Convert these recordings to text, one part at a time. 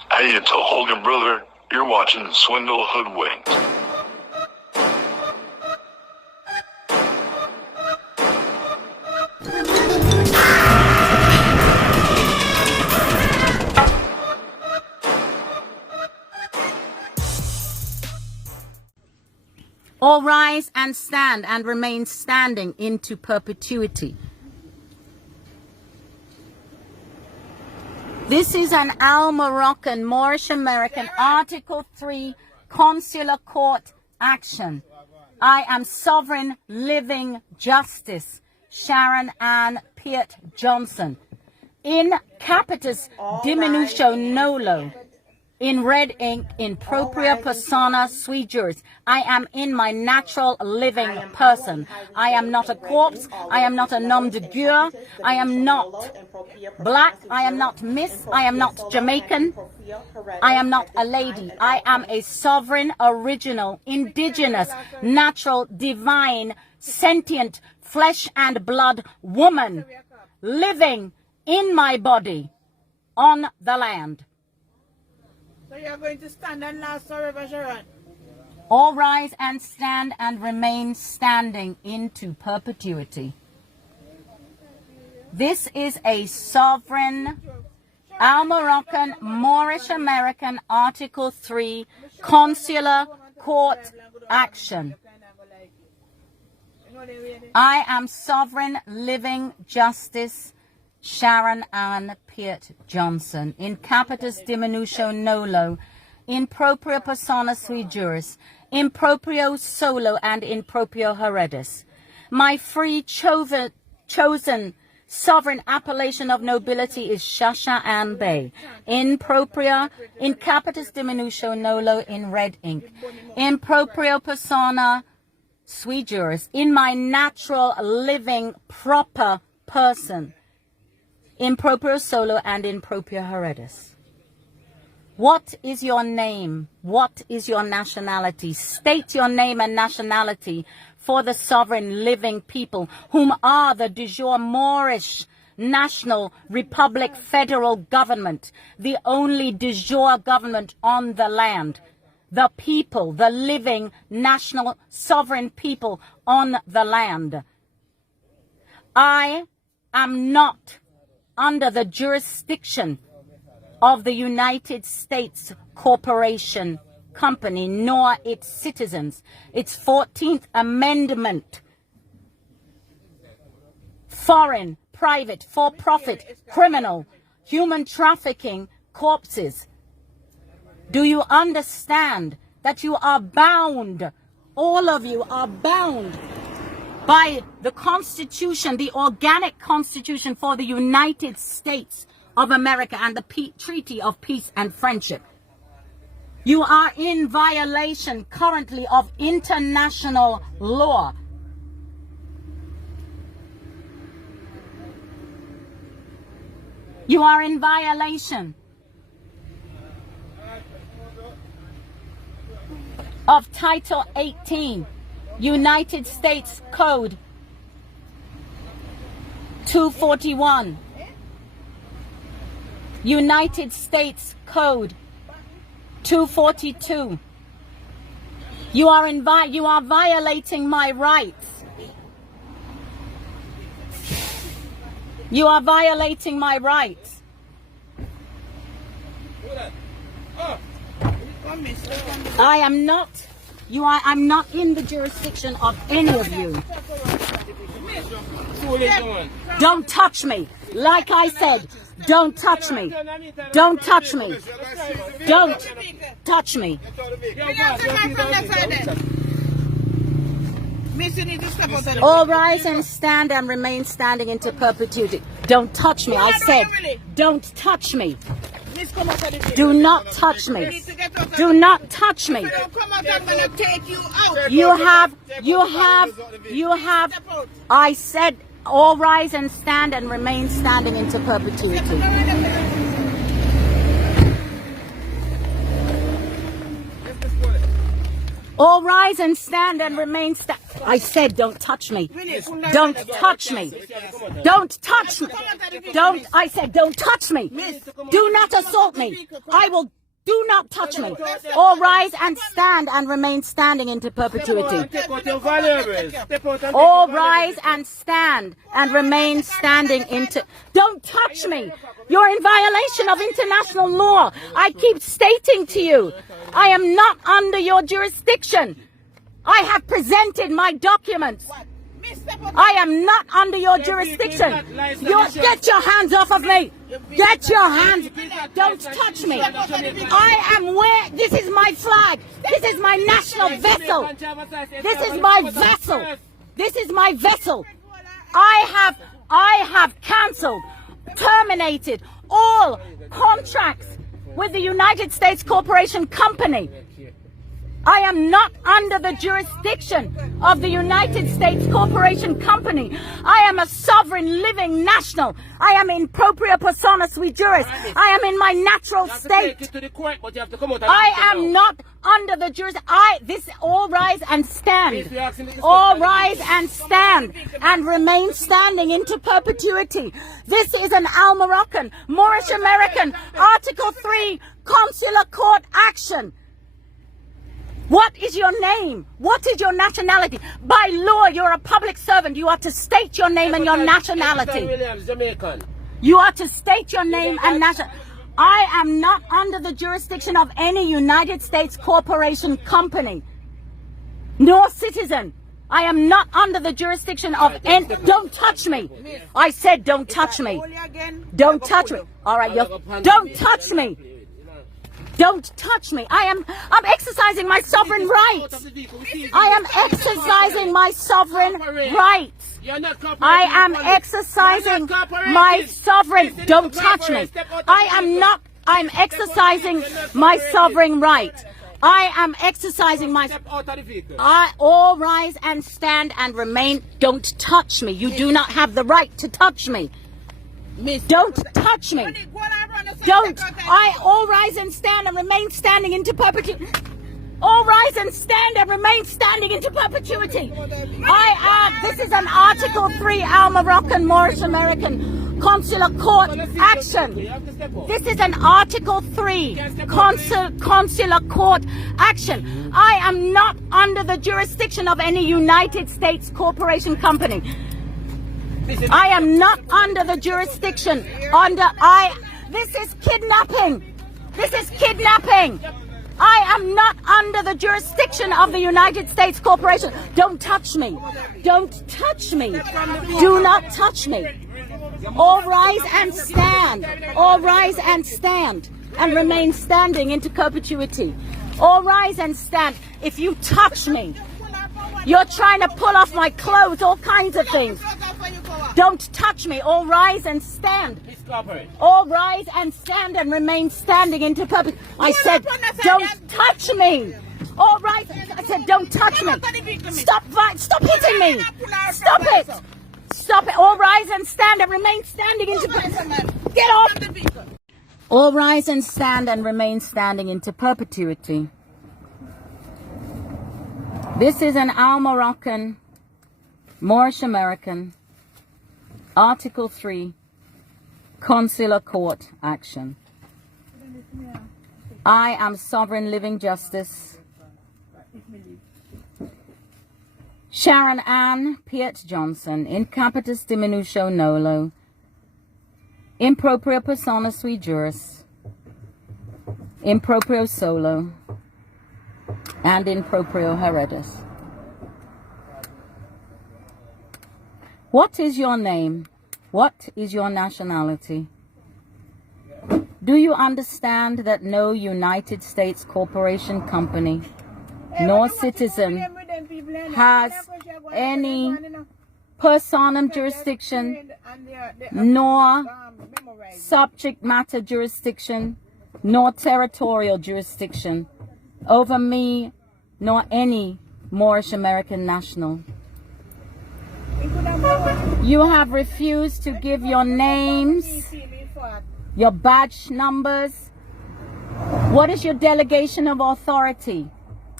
Hey, it's a Hogan brother. You're watching Swindle Hoodwinked. All rise and stand and remain standing into perpetuity. This is an Al-Moroccan, Moorish American, Article 3 Consular Court action. I am Sovereign Living Justice, Sharon Ann Bey Johnson. In capitis diminutio nolo, in red ink, in propria persona sui juris. I am in my natural living person. I am not a corpse. I am not a nom de guerre. I am not black. I am not Miss. I am not Jamaican. I am not a lady. I am a sovereign, original, indigenous, natural, divine, sentient, flesh and blood woman living in my body on the land. So you're going to stand and last forever, Sharon? All rise and stand and remain standing into perpetuity. This is a sovereign, Al-Moroccan, Moorish American, Article 3, Consular Court action. I am Sovereign Living Justice, Sharon Ann Bey Johnson, in capitis diminutio nolo, in propria persona sui juris, in proprio solo and in proprio heredis. My free chosen sovereign appellation of nobility is Shasha Ann Bey, in propria, in capitis diminutio nolo, in red ink, in proprio persona sui juris, in my natural living proper person, in proprio solo and in proprio heredis. What is your name? What is your nationality? State your name and nationality for the sovereign living people, whom are the de jure Moorish National Republic Federal Government, the only de jure government on the land. The people, the living national sovereign people on the land. I am not under the jurisdiction of the United States Corporation Company, nor its citizens. Its 14th Amendment. Foreign, private, for-profit, criminal, human trafficking corpses. Do you understand that you are bound, all of you are bound by the Constitution, the organic Constitution for the United States of America and the Treaty of Peace and Friendship? You are in violation currently of international law. You are in violation of Title 18, United States Code 241, United States Code 242. You are violating my rights. You are violating my rights. I am not. I'm not in the jurisdiction of any of you. Don't touch me. Like I said, don't touch me. Don't touch me. Don't touch me. All rise and stand and remain standing into perpetuity. Don't touch me. I said, don't touch me. Do not touch me. Do not touch me. You have, I said, all rise and stand and remain standing into perpetuity. All rise and stand and remain I said don't touch me. Don't touch me. Don't touch me. I said don't touch me. Do not assault me. Do not touch me. All rise and stand and remain standing into perpetuity. All rise and stand and remain standing into... Don't touch me. You're in violation of international law. I keep stating to you, I am not under your jurisdiction. I have presented my documents. I am not under your jurisdiction. Get your hands off of me. Get your hands. Don't touch me. I am where. This is my flag. This is my national vessel. This is my vessel. This is my vessel. I have cancelled, terminated all contracts with the United States Corporation Company. I am not under the jurisdiction of the United States Corporation Company. I am a sovereign living national. I am in propria persona sui juris. I am in my natural state. I am not under the jurisdiction. All rise and stand. All rise and stand and remain standing into perpetuity. This is an Al-Moroccan, Moorish American, Article 3 consular court action. What is your name? What is your nationality? By law, you're a public servant. You are to state your name and your nationality. You are to state your name and nationality. I am not under the jurisdiction of any United States corporation company, nor citizen. I am not under the jurisdiction of any... Don't touch me. I said don't touch me. Don't touch me. All right, don't touch me. Don't touch me. I'm exercising my sovereign rights. I am exercising my sovereign rights. I am exercising my sovereign... Don't touch me. I'm exercising my sovereign right. I am exercising my... all rise and stand and remain. Don't touch me. You do not have the right to touch me. Don't touch me. Don't. All rise and stand and remain standing into perpetuity. All rise and stand and remain standing into perpetuity. This is an Article 3 Al-Moroccan, Moorish American consular court action. This is an Article 3 consular court action. I am not under the jurisdiction of any United States corporation company. I am not under the jurisdiction. This is kidnapping. This is kidnapping. I am not under the jurisdiction of the United States Corporation. Don't touch me. Don't touch me. Do not touch me. All rise and stand. All rise and stand and remain standing into perpetuity. All rise and stand. If you touch me, you're trying to pull off my clothes, all kinds of things. Don't touch me. All rise and stand. All rise and stand and remain standing into perpetuity. I said, don't touch me. All right. I said, don't touch me. Stop hitting me. Stop it. Stop it. All rise and stand and remain standing into perpetuity. Get off. All rise and stand and remain standing into perpetuity. This is an Al-Moroccan, Moorish American, Article 3, consular court action. I am sovereign living justice. Sharon Ann Bey Johnson, in capitis diminutio nolo, in propria persona sui juris, in proprio solo, and in proprio heredis. What is your name? What is your nationality? Do you understand that no United States corporation company nor citizen has any personam jurisdiction, nor subject matter jurisdiction, nor territorial jurisdiction over me, nor any Moorish American national? You have refused to give your names, your badge numbers. What is your delegation of authority?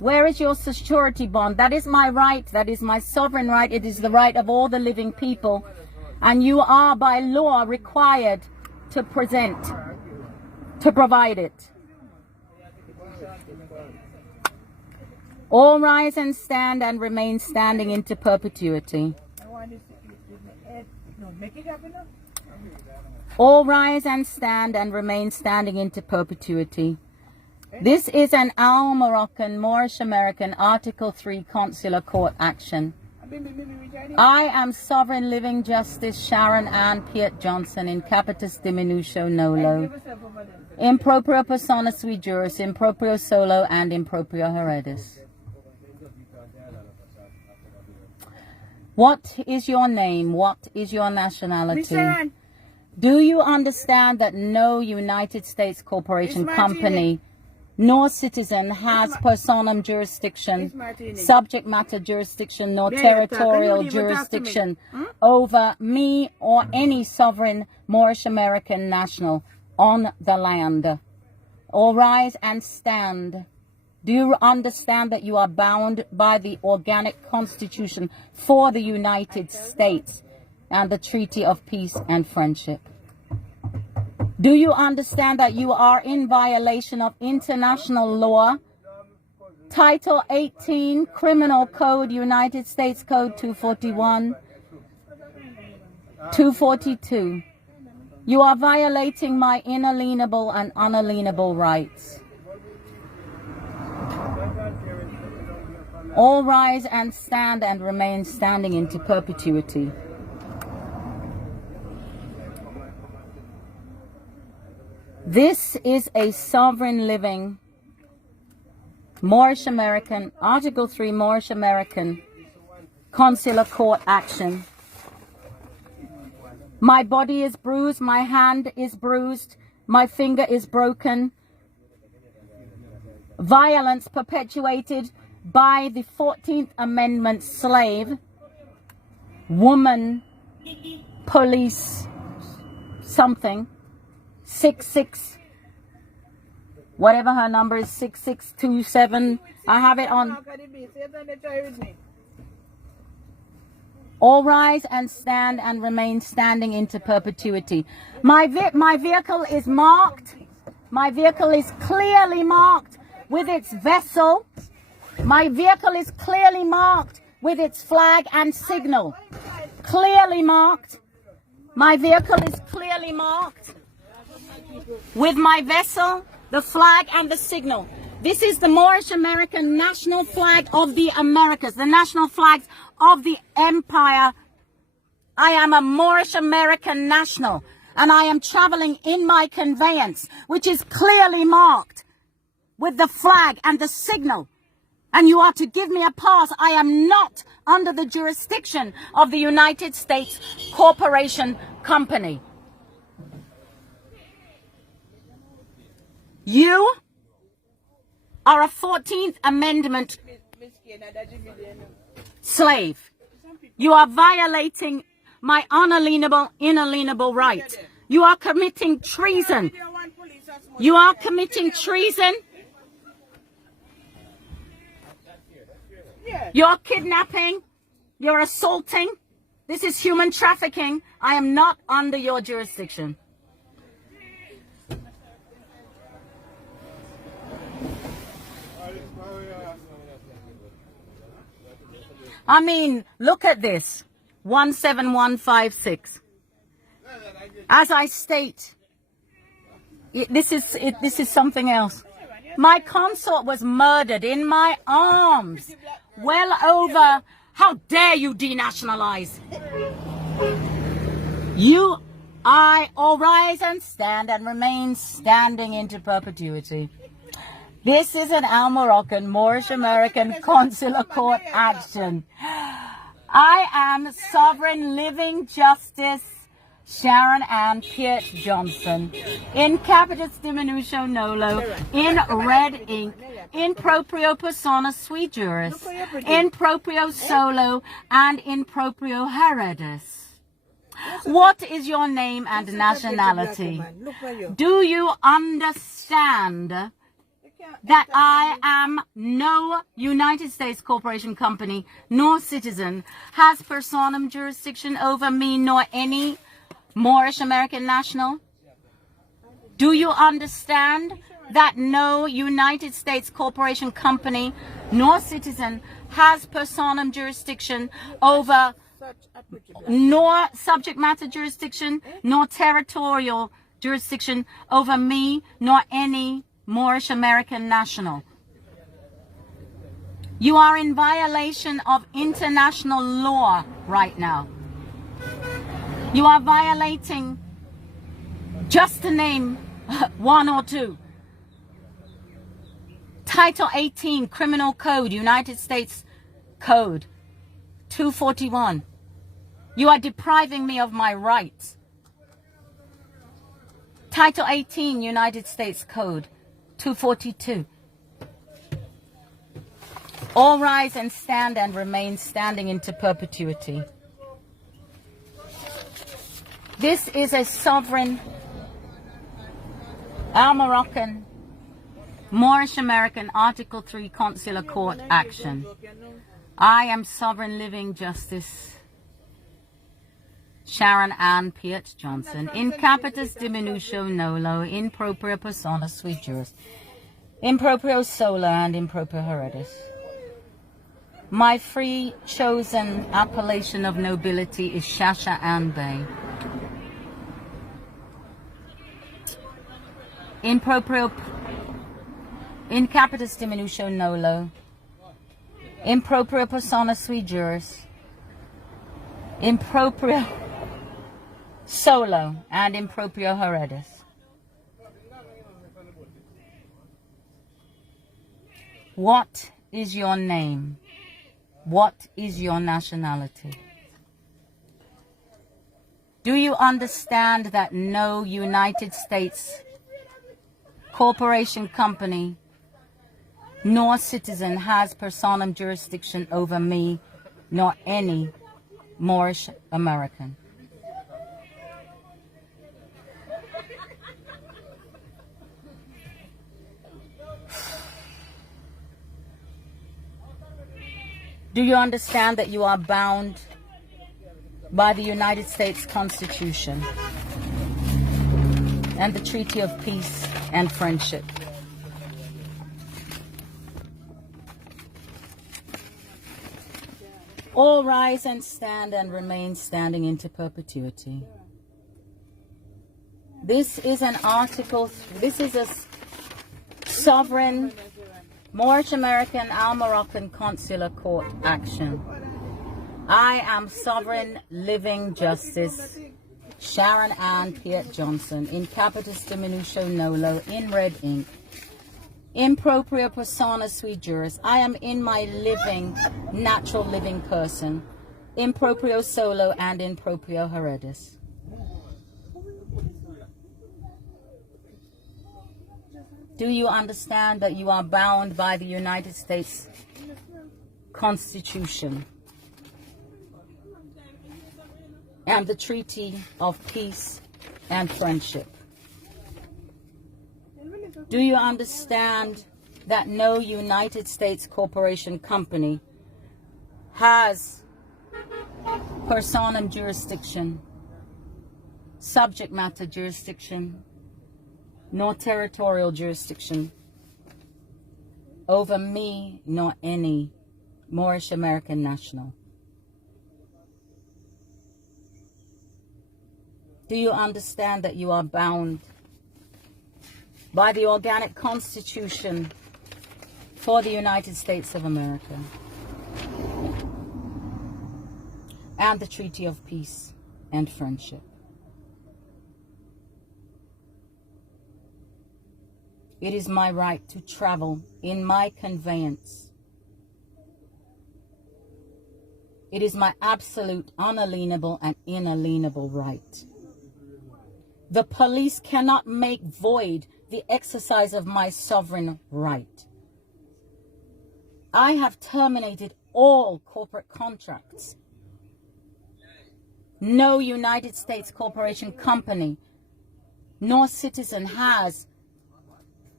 Where is your surety bond? That is my right. That is my sovereign right. It is the right of all the living people. And you are by law required to provide it. All rise and stand and remain standing into perpetuity. All rise and stand and remain standing into perpetuity. This is an Al-Moroccan, Moorish American, Article 3 Consular Court action. I am Sovereign Living Justice Sharon Ann Bey Johnson in capitis diminutio nolo. In proprio persona sui juris, in proprio solo and in proprio heredis. What is your name? What is your nationality? Do you understand that no United States corporation, company, nor citizen has personam jurisdiction, subject matter jurisdiction, nor territorial jurisdiction over me or any sovereign Moorish American national on the land? All rise and stand. Do you understand that you are bound by the organic constitution for the United States and the Treaty of Peace and Friendship? Do you understand that you are in violation of international law? Title 18, Criminal Code, United States Code 241, 242. You are violating my inalienable and unalienable rights. All rise and stand and remain standing into perpetuity. This is a sovereign living Moorish American, Article 3 Moorish American Consular Court action. My body is bruised, my hand is bruised, my finger is broken. Violence perpetuated by the 14th Amendment slave, woman, police, something, 66, whatever her number is, 6627. I have it on. All rise and stand and remain standing into perpetuity. My vehicle is marked. My vehicle is clearly marked with its vessel. My vehicle is clearly marked with its flag and signal. Clearly marked. My vehicle is clearly marked with my vessel, the flag and the signal. This is the Moorish American national flag of the Americas, the national flags of the empire. I am a Moorish American national, and I am traveling in my conveyance, which is clearly marked with the flag and the signal. And you are to give me a pass. I am not under the jurisdiction of the United States Corporation Company. You are a 14th Amendment slave. You are violating my unalienable, inalienable right. You are committing treason. You are committing treason. You're kidnapping. You're assaulting. This is human trafficking. I am not under your jurisdiction. I mean, look at this. 17156. As I state, this is something else. My consort was murdered in my arms. Well over. How dare you denationalize? All rise and stand and remain standing into perpetuity. This is an Al-Moroccan, Moorish American Consular Court action. I am Sovereign Living Justice Sharon Ann Bey Johnson, in capitis diminutio nolo, in red ink, in proprio persona sui juris, in proprio solo, and in proprio heredis. What is your name and nationality? Do you understand that I am no United States corporation, company, nor citizen has personam jurisdiction over me nor any Moorish American national? Do you understand that no United States corporation, company, nor citizen has personam jurisdiction over, nor subject matter jurisdiction, nor territorial jurisdiction over me, nor any Moorish American national? You are in violation of international law right now. You are violating, just to name one or two, Title 18 Criminal Code, United States Code 241. You are depriving me of my rights. Title 18 United States Code 242. All rise and stand and remain standing into perpetuity. This is a sovereign, Moroccan, Moorish American Article 3 Consular Court action. I am Sovereign Living Justice Sharon Ann Bey Johnson, in capitis diminutio nolo, in propria persona sui juris, in proprio solo and in proprio heredis. My free chosen appellation of nobility is Shasha Ann Bey. In proprio, in capitis diminutio nolo, in propria persona sui juris, in proprio solo and in proprio heredis. What is your name? What is your nationality? Do you understand that no United States corporation, company, nor citizen has personam jurisdiction over me, nor any Moorish American? Do you understand that you are bound by the United States Constitution and the Treaty of Peace and Friendship? All rise and stand and remain standing into perpetuity. This is an article, this is a sovereign Moorish American Moroccan Consular Court action. I am Sovereign Living Justice Sharon Ann Bey Johnson, in capitis diminutio nolo, in red ink, in propria persona sui juris. I am in my living, natural living person, in proprio solo and in proprio heredis. Do you understand that you are bound by the United States Constitution and the Treaty of Peace and Friendship? Do you understand that no United States corporation, company has personam jurisdiction, subject matter jurisdiction, nor territorial jurisdiction over me nor any Moorish American national? Do you understand that you are bound by the organic Constitution for the United States of America and the Treaty of Peace and Friendship? It is my right to travel in my conveyance. It is my absolute, unalienable, and inalienable right. The police cannot make void the exercise of my sovereign right. I have terminated all corporate contracts. No United States corporation, company, nor citizen has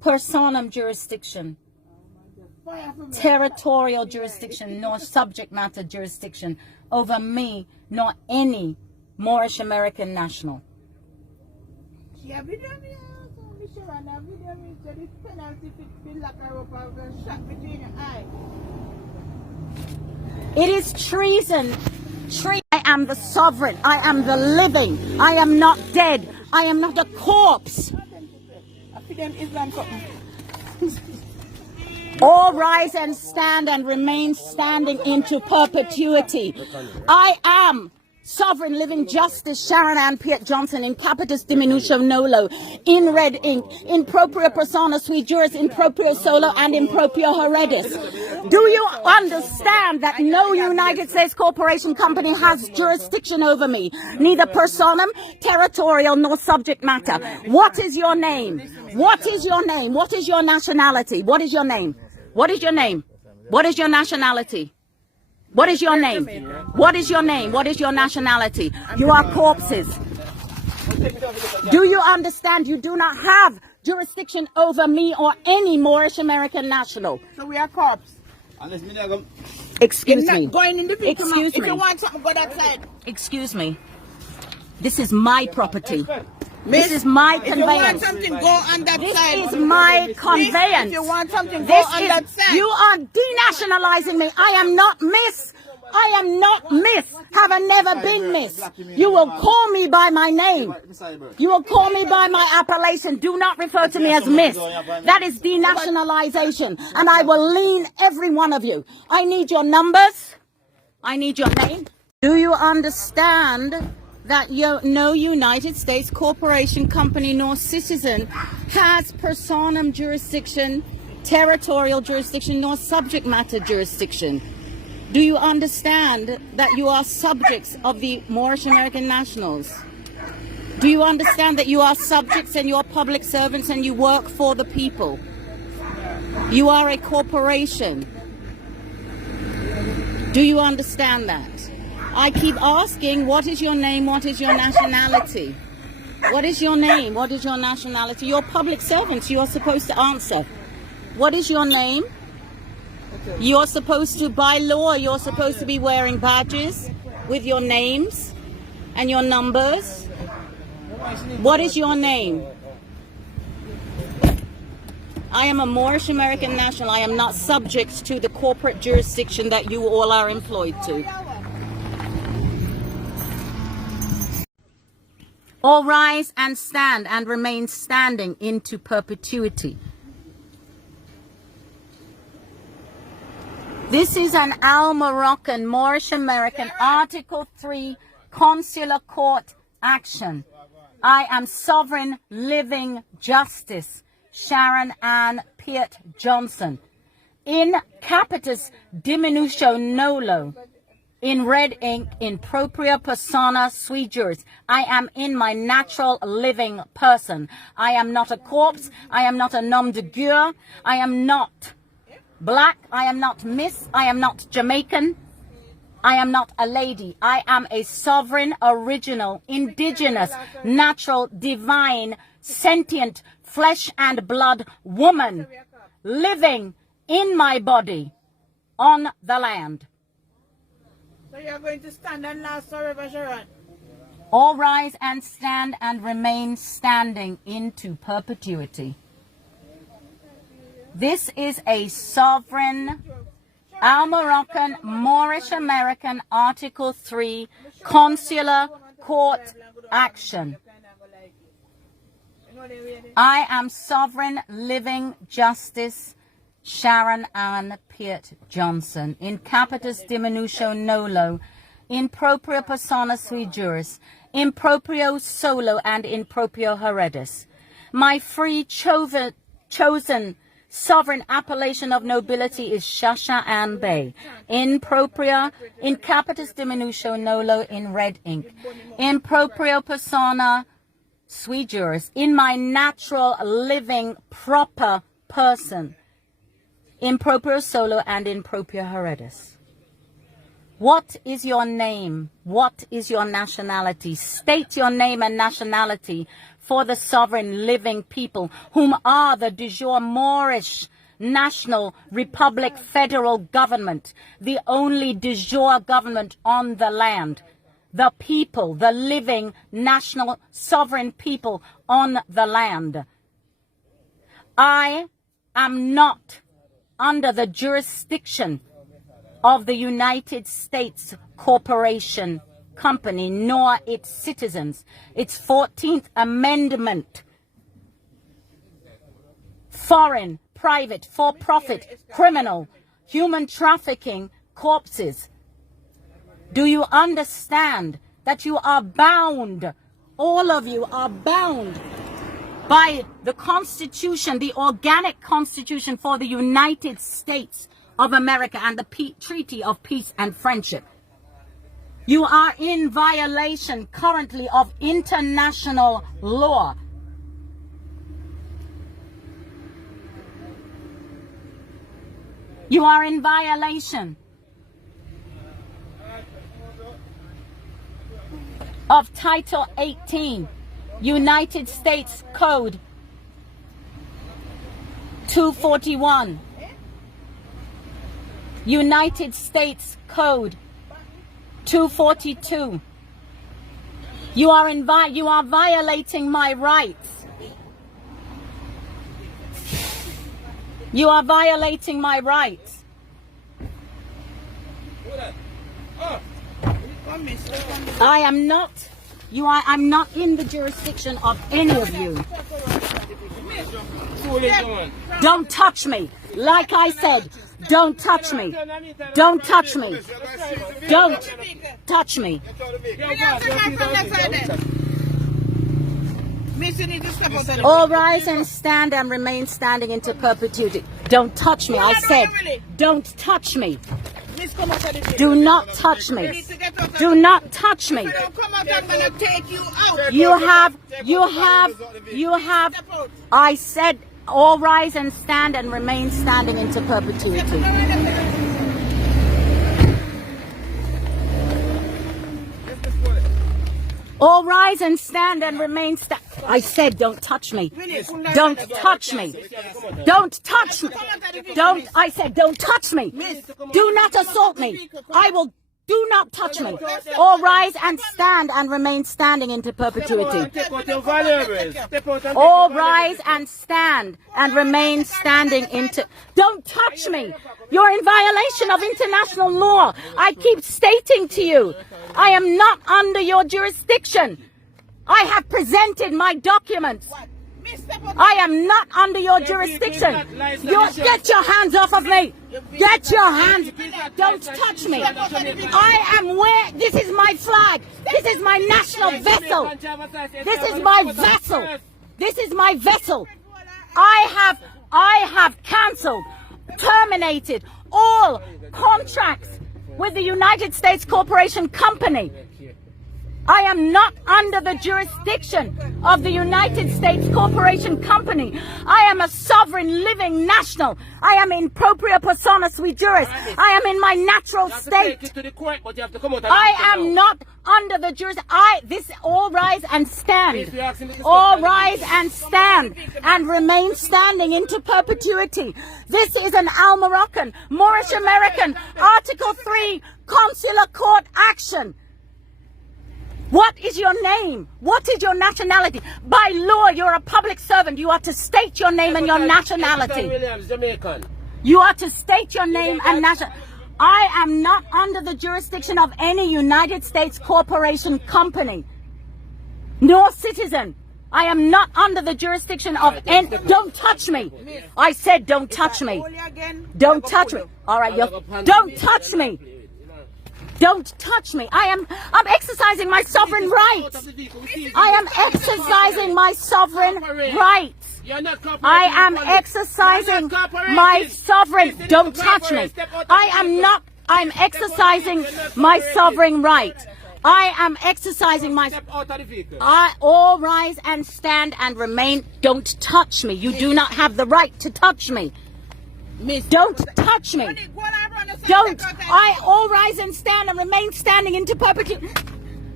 personam jurisdiction, territorial jurisdiction, nor subject matter jurisdiction over me, nor any Moorish American national. It is treason. I am the sovereign. I am the living. I am not dead. I am not a corpse. All rise and stand and remain standing into perpetuity. I am sovereign living justice Sharon Ann Bey in capitis diminutio nolo, in red ink, in propria persona sui juris, in proprio solo, and in proprio heredis. Do you understand that no United States corporation company has jurisdiction over me, neither personam, territorial, nor subject matter? What is your name? What is your name? What is your nationality? What is your name? What is your name? What is your nationality? What is your name? What is your name? What is your nationality? You are corpses. Do you understand? You do not have jurisdiction over me or any Moorish American national. So we are corpses. Excuse me. Going in the vehicle. Excuse If me. you want something, go that side. Excuse me. This is my property. This is my If you want conveyance. something, go on that side. This is my conveyance. If you want something, go This on is, that side. you are denationalizing me. I am not Miss. I am not Miss. Have I never been Miss? You will call me by my name. You will call me by my appellation. Do not refer to me as Miss. That is denationalization. And I will lean every one of you. I need your numbers. I need your name. Do you understand that no United States corporation, company, nor citizen has personam jurisdiction, territorial jurisdiction, nor subject matter jurisdiction? Do you understand that you are subjects of the Moorish American nationals? Do you understand that you are subjects and you are public servants and you work for the people? You are a corporation. Do you understand that? I keep asking, what is your name? What is your nationality? What is your name? What is your nationality? You're public servants. You are supposed to answer. What is your name? You're supposed to, by law, you're supposed to be wearing badges with your names and your numbers. What is your name? I am a Moorish American national. I am not subject to the corporate jurisdiction that you all are employed to. All rise and stand and remain standing into perpetuity. This is an Al-Moroccan, Moorish American, Article 3 consular court action. I am sovereign living justice Sharon Ann Bey in capitis diminutio nolo, in red ink, in propria persona sui juris. I am in my natural living person. I am not a corpse. I am not a nom de guerre. I am not black. I am not Miss. I am not Jamaican. I am not a lady. I am a sovereign, original, indigenous, natural, divine, sentient, flesh and blood woman living in my body on the land. So you're going to stand and last forever, Sharon? All rise and stand and remain standing into perpetuity. This is a sovereign, Al-Moroccan, Moorish American, Article 3 consular court action. I am sovereign living justice Sharon Ann Bey in capitis diminutio nolo, in propria persona sui juris, in proprio solo and in proprio heredis. My free chosen sovereign appellation of nobility is Shasha Ann Bey, in propria, in capitis diminutio nolo, in red ink, in proprio persona sui juris, in my natural living proper person, in proprio solo and in proprio heredis. What is your name? What is your nationality? State your name and nationality for the sovereign living people, whom are the de jure Moorish National Republic Federal Government, the only de jure government on the land. The people, the living national sovereign people on the land. I am not under the jurisdiction of the United States Corporation Company, nor its citizens. Its 14th Amendment. Foreign, private, for-profit, criminal, human trafficking corpses. Do you understand that you are bound, all of you are bound by the Constitution, the organic Constitution for the United States of America and the Treaty of Peace and Friendship? You are in violation currently of international law. You are in violation of Title 18, United States Code 241. United States Code 242. You are violating my rights. You are violating my rights. I'm not in the jurisdiction of any of you. Don't touch me. Like I said, don't touch me. Don't touch me. Don't touch me. All rise and stand and remain standing into perpetuity. Don't touch me. I said, don't touch me. Do not touch me. Do not touch me. You have, I said, all rise and stand and remain standing into perpetuity. All rise and stand and remain standing. I said, don't touch me. Don't touch me. Don't touch me. I said, don't touch me. Do not assault me. Do not touch me. All rise and stand and remain standing into perpetuity. All rise and stand and remain standing into... Don't touch me. You're in violation of international law. I keep stating to you, I am not under your jurisdiction. I have presented my documents. I am not under your jurisdiction. Get your hands off of me. Get your hands. Don't touch me. I am where. This is my flag. This is my national vessel. This is my vessel. This is my vessel. I have cancelled, terminated all contracts with the United States Corporation Company. I am not under the jurisdiction of the United States Corporation Company. I am a sovereign living national. I am in propria persona sui juris. I am in my natural state. I am not under the jurisdiction. All rise and stand. All rise and stand and remain standing into perpetuity. This is an Al-Moroccan, Moorish American, Article 3 consular court action. What is your name? What is your nationality? By law, you're a public servant. You are to state your name and your nationality. You are to state your name and nationality. I am not under the jurisdiction of any United States Corporation Company, nor citizen. I am not under the jurisdiction of any... Don't touch me. I said don't touch me. Don't touch me. All right, don't touch me. Don't touch me. I'm exercising my sovereign rights. I am exercising my sovereign rights. I am exercising my sovereign... Don't touch me. I'm exercising my sovereign right. I am exercising my... all rise and stand and remain. Don't touch me. You do not have the right to touch me. Don't touch me. Don't. I all rise and stand and remain standing into perpetuity.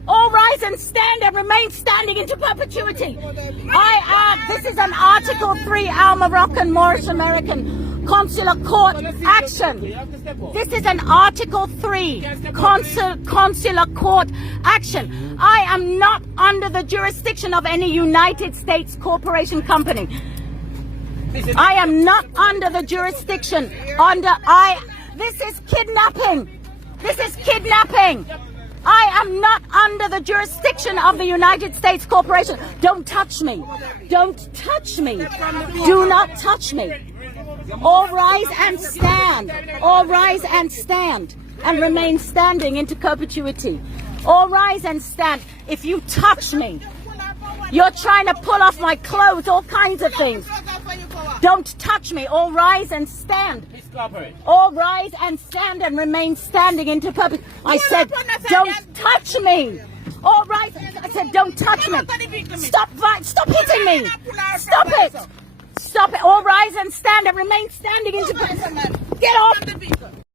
All rise and stand and remain standing into perpetuity. This is an Article 3 Al Moroccan Moorish American Consular Court action. This is an Article 3 Consular Court action. I am not under the jurisdiction of any United States corporation company. I am not under the jurisdiction this is kidnapping. This is kidnapping. I am not under the jurisdiction of the United States corporation. Don't touch me. Don't touch me. Do not touch me. All rise and stand. All rise and stand and remain standing into perpetuity. All rise and stand. If you touch me, you're trying to pull off my clothes, all kinds of things. Don't touch me. All rise and stand. All rise and stand and remain standing into perpetuity. I said, don't touch me. All right. I said, don't touch me. Stop hitting me. Stop it. Stop it. All rise and stand and remain standing into perpetuity. Get off.